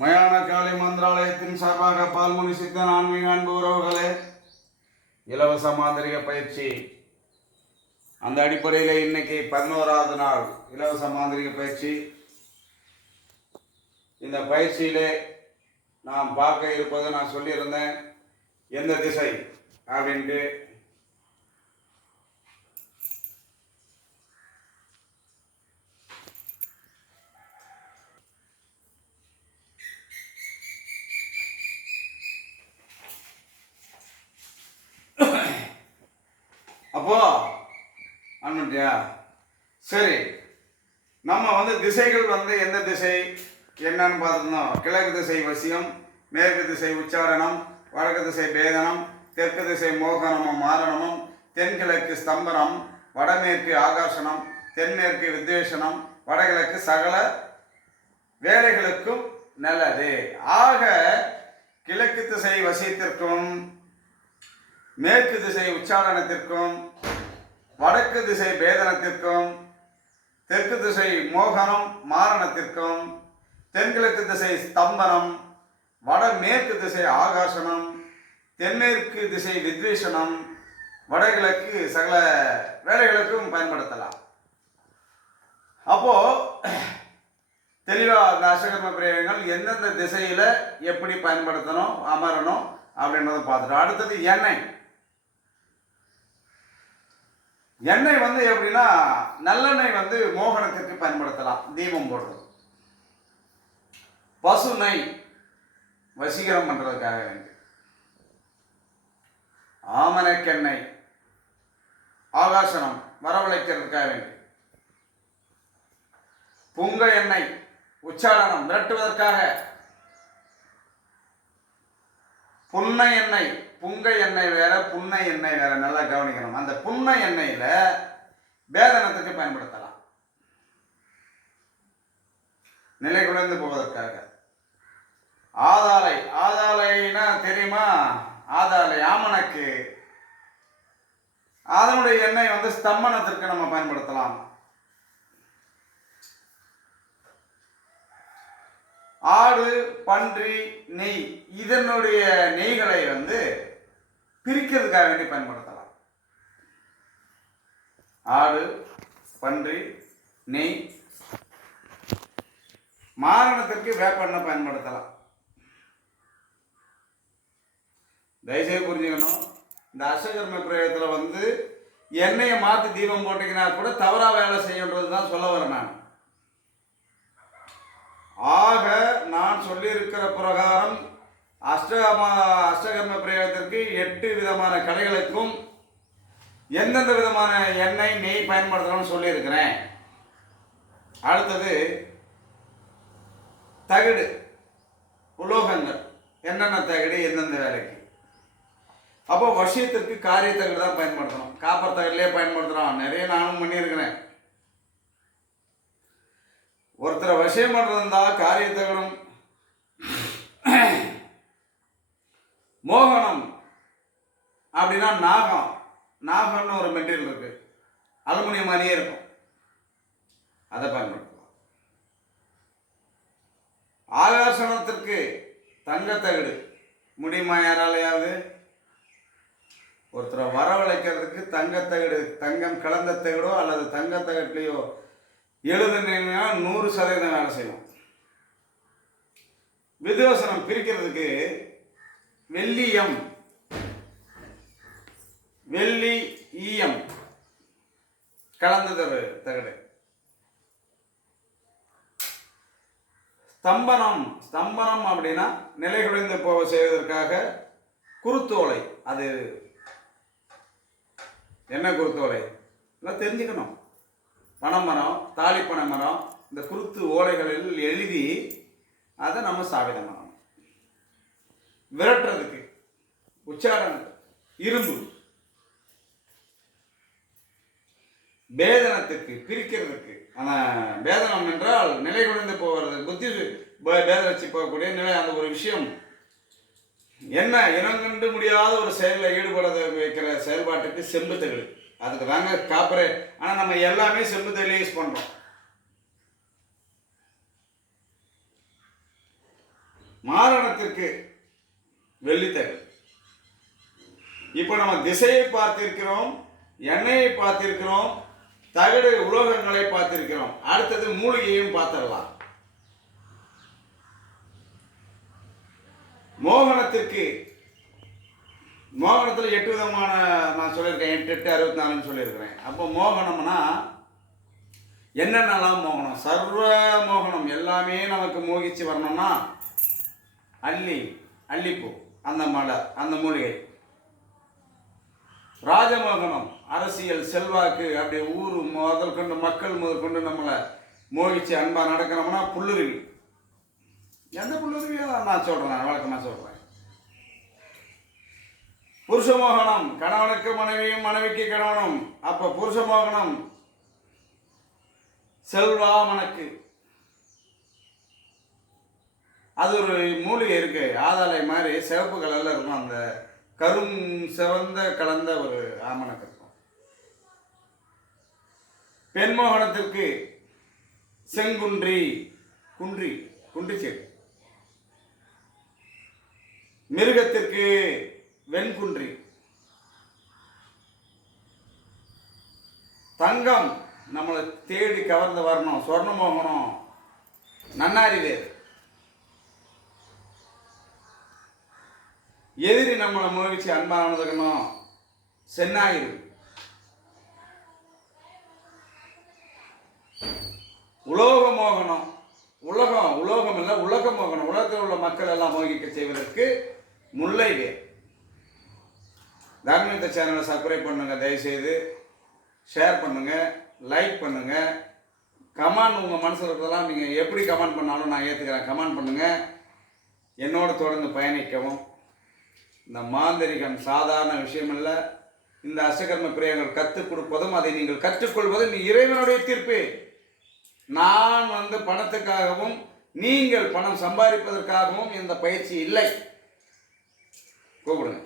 மயான காளி மந்திராலயத்தின் சார்பாக பால்முனி சித்தன் ஆன்மீக அன்பு உறவுகளே இலவச மாந்திரிக பயிற்சி. அந்த அடிப்படையில் இன்னைக்கு பதினோராவது நாள் இலவச மாந்திரிக பயிற்சி. இந்த பயிற்சியிலே நாம் பார்க்க இருப்பதை நான் சொல்லியிருந்தேன். எந்த திசை அப்படின்ட்டு அப்போ அண்ணியா சரி. நம்ம வந்து திசைகள் வந்து எந்த திசை? என்னன்னு பார்த்துருந்தோம் கிழக்கு திசை வசியம் மேற்கு திசை உச்சாரணம் வடக்கு திசை பேதனம் தெற்கு திசை மோகனமும் மாரணமும் தென்கிழக்கு ஸ்தம்பனம் வடமேற்கு ஆகாசனம் தென்மேற்கு வித்வேஷனம் வடகிழக்கு சகல வேலைகளுக்கும் நல்லது. ஆக கிழக்கு திசை வசியத்திற்கும் மேற்கு திசை உச்சாரணத்திற்கும் வடக்கு திசை பேதனத்திற்கும் தெற்கு திசை மோகனம் மாரணத்திற்கும் தென்கிழக்கு திசை ஸ்தம்பனம் வடமேற்கு திசை ஆகாசனம் தென்மேற்கு திசை வித்வேஷனம் வடகிழக்கு சகல வேலைகளுக்கும் பயன்படுத்தலாம். அப்போ தெளிவாக அந்த அசகர்ம பிரயோகங்கள் எந்தெந்த திசையில் எப்படி பயன்படுத்தணும் அமரணும் அப்படின்றத பார்த்துட்டோம் அடுத்தது எண்ணெய். எண்ணெய் வந்து எப்படின்னா நல்லெண்ணெய் வந்து மோகனத்திற்கு பயன்படுத்தலாம். தீபம் போடுறது. பசு நெய் வசீகரம் பண்ணுறதுக்காக வேண்டி. ஆமணக்கெண்ணெய் ஆகாசனம் வரவழைக்கிறதுக்காக வேண்டி. புங்க எண்ணெய் உச்சாரணம் விரட்டுவதற்காக புன்னை எண்ணெய் புங்க எண்ணெய் வேற புன்னை எண்ணெய் வேற நல்லா கவனிக்கணும். அந்த புன்னை எண்ணெயில் வேதனத்துக்கு பயன்படுத்தலாம். நிலை குறைந்து போவதற்காக. ஆதாலை ஆதாலைனா தெரியுமா? ஆதாலை ஆமணக்கு. அதனுடைய எண்ணெய் வந்து ஸ்தம்பனத்திற்கு நம்ம பயன்படுத்தலாம். ஆடு பன்றி நெய் இதனுடைய நெய்களை வந்து பிரிக்கிறதுக்காக வேண்டி பயன்படுத்தலாம். ஆடு பன்றி நெய் மாரணத்திற்கு வேப்பெண்ணை பயன்படுத்தலாம். தயவுசெய்து புரிஞ்சுக்கணும். இந்த அசகர்ம பிரயோகத்தில் வந்து எண்ணெயை மாற்றி தீபம் போட்டிங்கன்னா கூட தவறாக வேலை செய்யன்றது தான் சொல்ல வரேன் நான். ஆக நான் சொல்லியிருக்கிற பிரகாரம் அஷ்டமா அஷ்டகர்ம பிரயோகத்திற்கு எட்டு விதமான கடைகளுக்கும் எந்தெந்த விதமான எண்ணெய் நெய் பயன்படுத்தணும்னு சொல்லியிருக்கிறேன். அடுத்தது தகடு உலோகங்கள். என்னென்ன தகடு எந்தெந்த வேலைக்கு? அப்போ வசியத்திற்கு காரிய தகடு தான் பயன்படுத்தணும். காப்பர் தகடுலேயே பயன்படுத்துகிறோம் நிறைய நானும் பண்ணியிருக்கிறேன். ஒருத்தரை விஷயம் பண்ணுறதா காரிய தகடும் மோகனம் அப்படின்னா நாகம் நாகம்னு ஒரு மெட்டீரியல் இருக்கு. அலுமினியம் மாதிரியே இருக்கும். அதை பயன்படுத்தலாம் ஆகாசனத்திற்கு தங்கத்தகடு. முடியுமா யாராலையாவது? ஒருத்தரை வரவழைக்கிறதுக்கு தங்கத்தகடு தங்கம் கலந்த தகடோ அல்லது தங்கத்தகட்லையோ எழுதுனீங்கன்னா நூறு சதவீதம் வேலை செய்யும். விதுவசனம் பிரிக்கிறதுக்கு வெள்ளியம் வெள்ளி ஈயம். கலந்த தகடு தகடு. ஸ்தம்பனம். ஸ்தம்பனம் அப்படின்னா நிலை குறைந்து போக செய்வதற்காக குருத்தோலை. அது என்ன குருத்தோலை? எல்லாம் தெரிஞ்சுக்கணும். பனைமரம் தாலி மரம் இந்த குருத்து ஓலைகளில் எழுதி அதை நம்ம சாவிதம் பண்ணணும். விரட்டுறதுக்கு உச்சாரணம் இரும்பு பேதனத்துக்கு பிரிக்கிறதுக்கு. ஆனால் பேதனம் என்றால் நிலை குறைந்து போகிறது. புத்தி பே- போகக்கூடிய நிலை அந்த ஒரு விஷயம். என்ன? இனங்கண்டு முடியாத ஒரு செயலில் ஈடுபட வைக்கிற செயல்பாட்டுக்கு செம்பு தகடு அதுக்கு தாங்க காப்பரே ஆனால் நம்ம எல்லாமே செம்பு யூஸ் பண்ணுறோம் மாரணத்திற்கு வெள்ளித்தகடு இப்போ நம்ம திசையை பார்த்திருக்கிறோம் எண்ணெயை பார்த்திருக்கிறோம் தகடு உலோகங்களை பார்த்திருக்கிறோம். அடுத்தது மூலிகையும் பார்த்துடலாம். மோகனத்திற்கு மோகனத்தில் எட்டு விதமான நான் சொல்லியிருக்கேன். எட்டு எட்டு அறுபத்தி நாலுன்னு சொல்லியிருக்கிறேன். அப்போ மோகனம்னா என்னென்னலாம் மோகனம்? சர்வ மோகனம். எல்லாமே நமக்கு மோகிச்சு வரணும்னா அல்லி அல்லிப்பூ அந்த மலர் அந்த மூலிகை. ராஜமோகனம் அரசியல் செல்வாக்கு அப்படி ஊர் முதல் கொண்டு மக்கள் முதல் கொண்டு நம்மளை மோகிச்சு அன்பாக நடக்கிறோம்னா புல்லுருவி. எந்த புல்லுருவியோ? நான் சொல்கிறேன் வழக்கமாக சொல்கிறேன் புருஷ மோகனம் கணவனுக்கு மனைவியும் மனைவிக்கு கணவனும். அப்போ புருஷ மோகனம் செல்வாமனுக்கு அது ஒரு மூலிகை இருக்கு ஆதாலை மாதிரி சிவப்பு கலர்ல இருக்கும் அந்த கரும் சிவந்த கலந்த ஒரு ஆமணக்கு இருக்கும் பெண்மோகனத்திற்கு செங்குன்றி குன்றி குன்றிச்செடி. மிருகத்திற்கு வெண்குன்றி. தங்கம் நம்மளை தேடி கவர்ந்து வரணும் சொர்ணமோகனம் நன்னாரி வேறு எதிரி நம்மளை முயற்சி அன்பானதுக்கணும் சென்னாயிரு. உலோக மோகனம் உலகம் உலோகம் இல்லை உலக மோகனம் உலகத்தில் உள்ள மக்கள் எல்லாம் மோகிக்க செய்வதற்கு முல்லை வேர் சேனலை சப்ஸ்கிரைப் பண்ணுங்க தயவுசெய்து. ஷேர் பண்ணுங்க லைக் பண்ணுங்க. கமெண்ட் உங்கள் மனசில் இருக்கிறதெல்லாம் நீங்கள் எப்படி கமெண்ட் பண்ணாலும் நான் ஏற்றுக்கிறேன் கமெண்ட் பண்ணுங்க. என்னோட தொடர்ந்து பயணிக்கவும். இந்த மாந்தரிகம் சாதாரண விஷயம் அல்ல இந்த அசகர்ம பிரியங்கள் கற்றுக் கொடுப்பதும் அதை நீங்கள் கற்றுக்கொள்வதும் இறைவனுடைய தீர்ப்பு. நான் வந்து பணத்துக்காகவும் நீங்கள் பணம் சம்பாதிப்பதற்காகவும் இந்த பயிற்சி இல்லை. கூப்பிடுங்க.